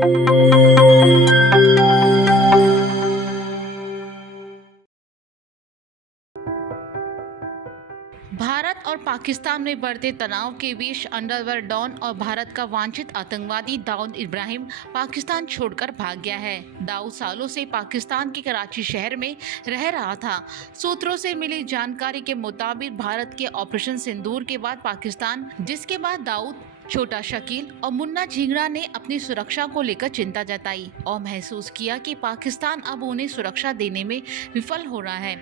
भारत और पाकिस्तान में बढ़ते तनाव के बीच अंडरवर्ल्ड डॉन और भारत का वांछित आतंकवादी दाऊद इब्राहिम पाकिस्तान छोड़कर भाग गया है। दाऊद सालों से पाकिस्तान के कराची शहर में रह रहा था। सूत्रों से मिली जानकारी के मुताबिक भारत के ऑपरेशन सिंदूर के बाद पाकिस्तान, जिसके बाद दाऊद, छोटा शकील और मुन्ना झींगड़ा ने अपनी सुरक्षा को लेकर चिंता जताई और महसूस किया कि पाकिस्तान अब उन्हें सुरक्षा देने में विफल हो रहा है।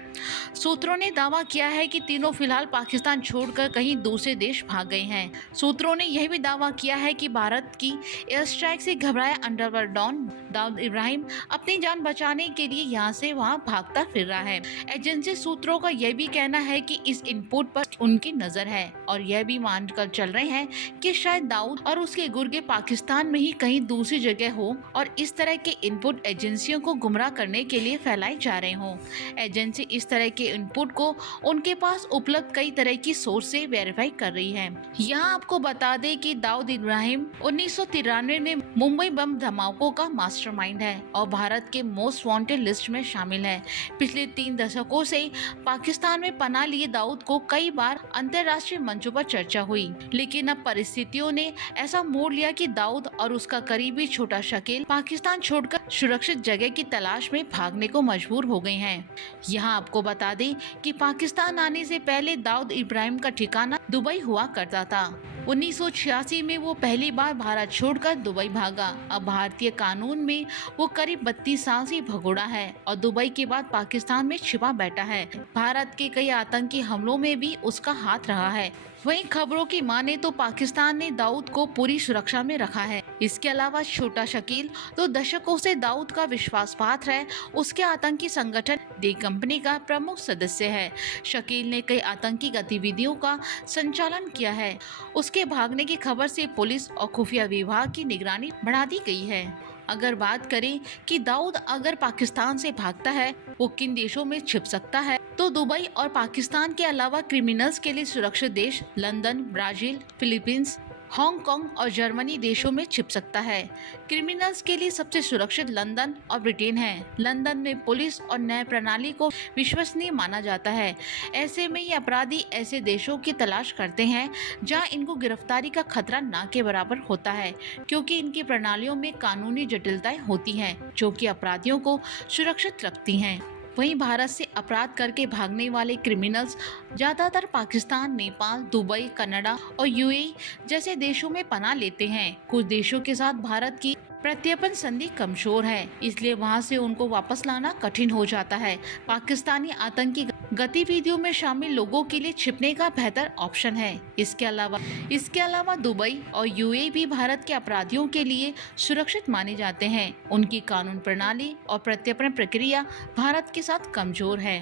सूत्रों ने दावा किया है कि तीनों फिलहाल पाकिस्तान छोड़कर कहीं दूसरे देश भाग गए हैं। सूत्रों ने यह भी दावा किया है कि भारत की एयर स्ट्राइक से घबराया अंडरवर्ल्ड डॉन दाऊद इब्राहिम अपनी जान बचाने के लिए यहाँ से वहाँ भागता फिर रहा है। एजेंसी सूत्रों का यह भी कहना है कि इस इनपुट पर उनकी नजर है और यह भी मानकर चल रहे हैं कि शायद दाऊद और उसके गुर्गे पाकिस्तान में ही कहीं दूसरी जगह हो और इस तरह के इनपुट एजेंसियों को गुमराह करने के लिए फैलाए जा रहे हों। एजेंसी इस तरह के इनपुट को उनके पास उपलब्ध कई तरह की सोर्स से वेरीफाई कर रही है। यहाँ आपको बता दें कि दाऊद इब्राहिम 1993 में मुंबई बम धमाकों का मास्टरमाइंड है और भारत के मोस्ट वांटेड लिस्ट में शामिल है। पिछले 3 दशकों से पाकिस्तान में पनाह लिए दाऊद को कई बार अंतर्राष्ट्रीय मंचों पर चर्चा हुई, लेकिन अब परिस्थितियों ने ऐसा मोड़ लिया कि दाऊद और उसका करीबी छोटा शकील पाकिस्तान छोड़कर सुरक्षित जगह की तलाश में भागने को मजबूर हो गए हैं। यहाँ आपको बता दें कि पाकिस्तान आने से पहले दाऊद इब्राहिम का ठिकाना दुबई हुआ करता था। 1986 में वो पहली बार भारत छोड़कर दुबई भागा। अब भारतीय कानून में वो करीब 32 साल से भगोड़ा है और दुबई के बाद पाकिस्तान में छिपा बैठा है। भारत के कई आतंकी हमलों में भी उसका हाथ रहा है। वहीं खबरों की माने तो पाकिस्तान ने दाऊद को पूरी सुरक्षा में रखा है। इसके अलावा छोटा शकील 2 दशकों से दाऊद का विश्वास पात्र है। उसके आतंकी संगठन डी कंपनी का प्रमुख सदस्य है। शकील ने कई आतंकी गतिविधियों का संचालन किया है। उसके भागने की खबर से पुलिस और खुफिया विभाग की निगरानी बढ़ा दी गई है। अगर बात करें कि दाऊद अगर पाकिस्तान से भागता है वो किन देशों में छिप सकता है, तो दुबई और पाकिस्तान के अलावा क्रिमिनल्स के लिए सुरक्षित देश लंदन, ब्राजील, फिलीपींस, हांगकांग और जर्मनी देशों में छिप सकता है। क्रिमिनल्स के लिए सबसे सुरक्षित लंदन और ब्रिटेन है। लंदन में पुलिस और न्याय प्रणाली को विश्वसनीय माना जाता है। ऐसे में ये अपराधी ऐसे देशों की तलाश करते हैं जहां इनको गिरफ्तारी का खतरा ना के बराबर होता है, क्योंकि इनकी प्रणालियों में कानूनी जटिलताएं होती हैं जो कि अपराधियों को सुरक्षित रखती हैं। वहीं भारत से अपराध करके भागने वाले क्रिमिनल्स ज्यादातर पाकिस्तान, नेपाल, दुबई, कनाडा और यूएई जैसे देशों में पनाह लेते हैं। कुछ देशों के साथ भारत की प्रत्यर्पण संधि कमजोर है, इसलिए वहां से उनको वापस लाना कठिन हो जाता है। पाकिस्तानी आतंकी गतिविधियों में शामिल लोगों के लिए छिपने का बेहतर ऑप्शन है। इसके अलावा दुबई और यूएई भी भारत के अपराधियों के लिए सुरक्षित माने जाते हैं। उनकी कानून प्रणाली और प्रत्यर्पण प्रक्रिया भारत के साथ कमजोर है।